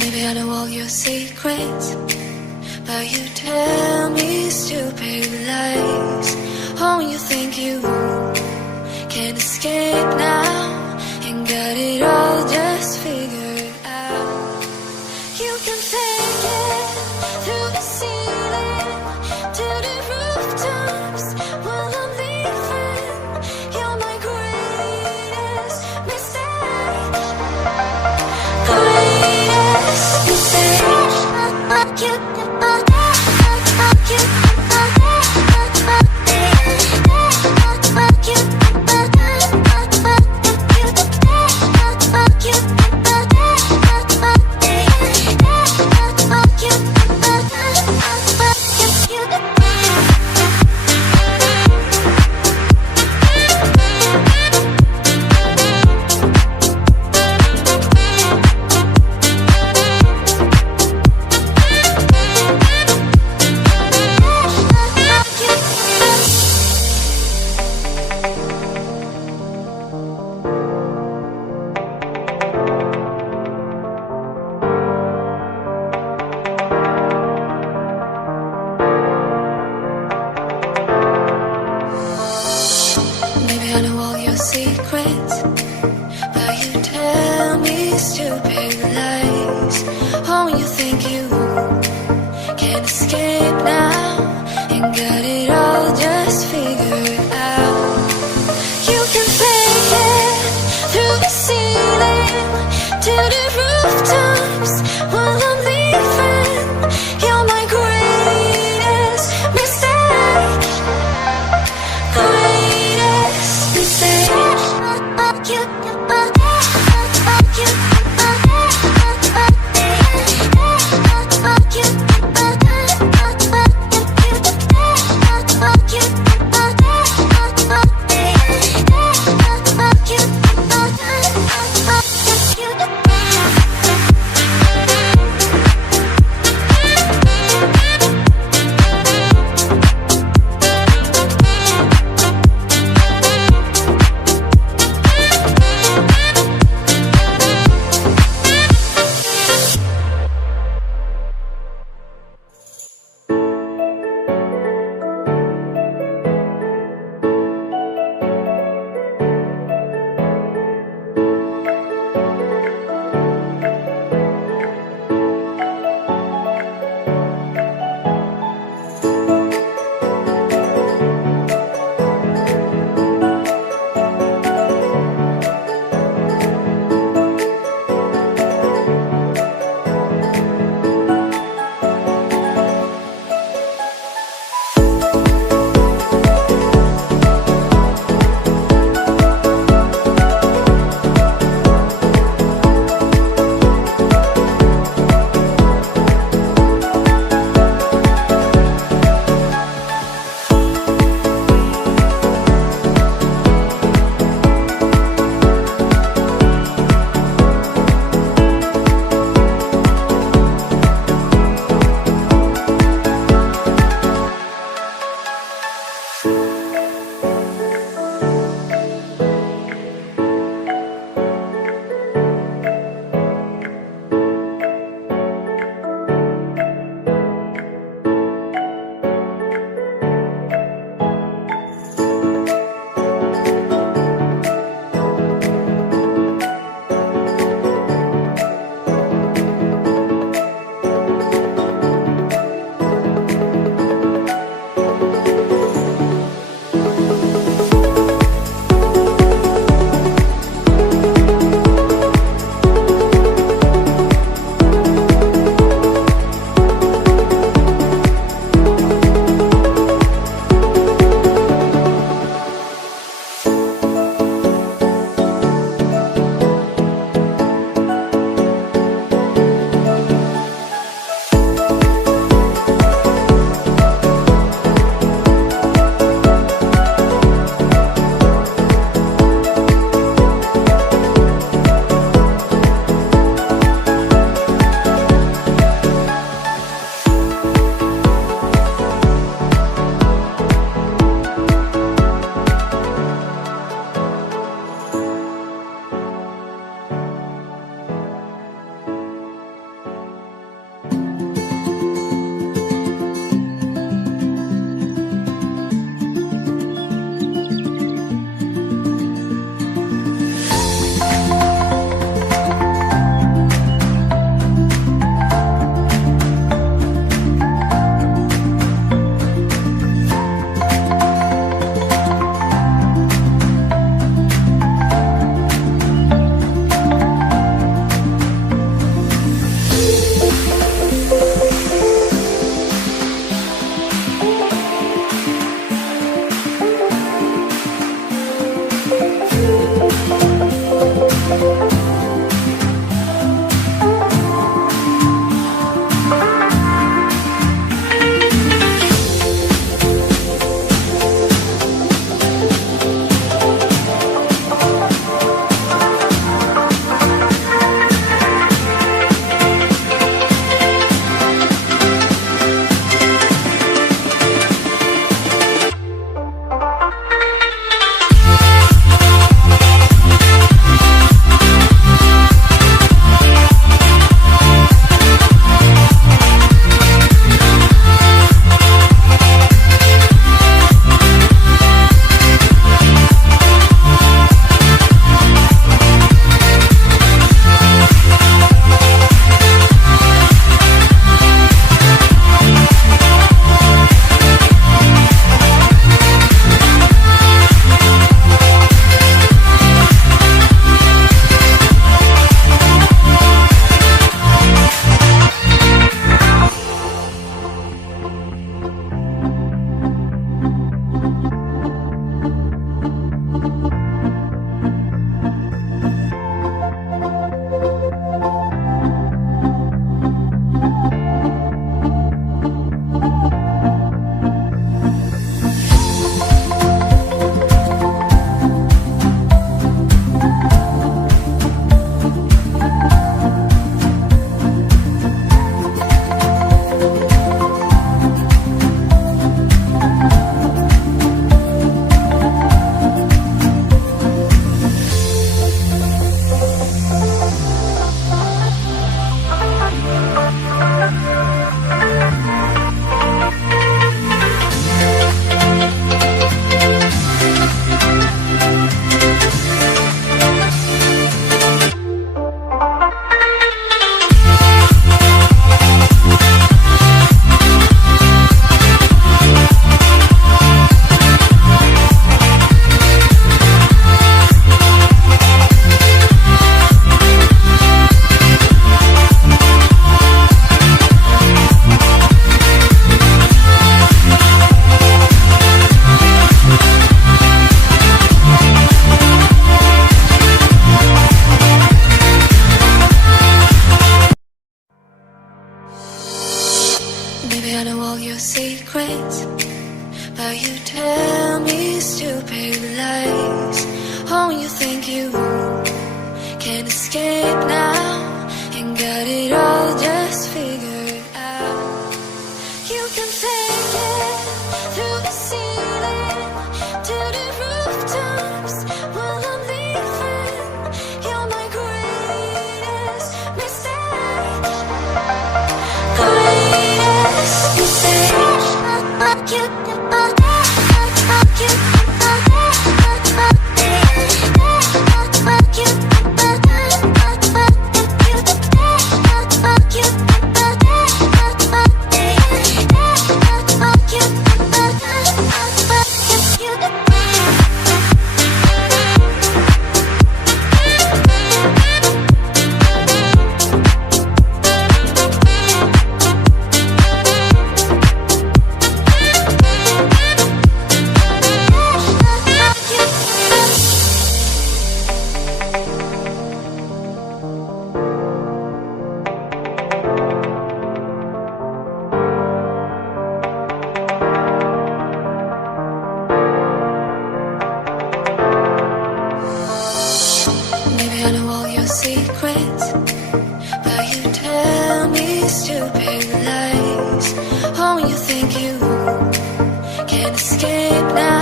Maybe I know all your secrets, but you tell me stupid lies. Oh, you think you can escape now and got it all just figured out. You can take it through the ceiling to the rooftops while I'm leaving. You're my greatest mistake. Greatest mistake. secrets, but you tell me stupid lies. Oh, you think you can escape now and got it all just figured out. You can fake it through the ceiling to the rooftops while I'm leaving. You're my greatest mistake. Greatest mistake. Maybe I know all your secrets, but you tell me stupid lies. Oh, you think you can escape now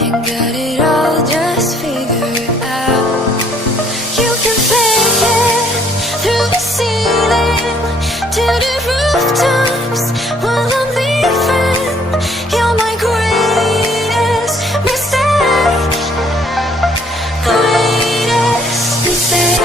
and got it all just figured out. You can fake it through the ceiling to the rooftops while I'm leaving. You're my greatest mistake. Greatest mistake.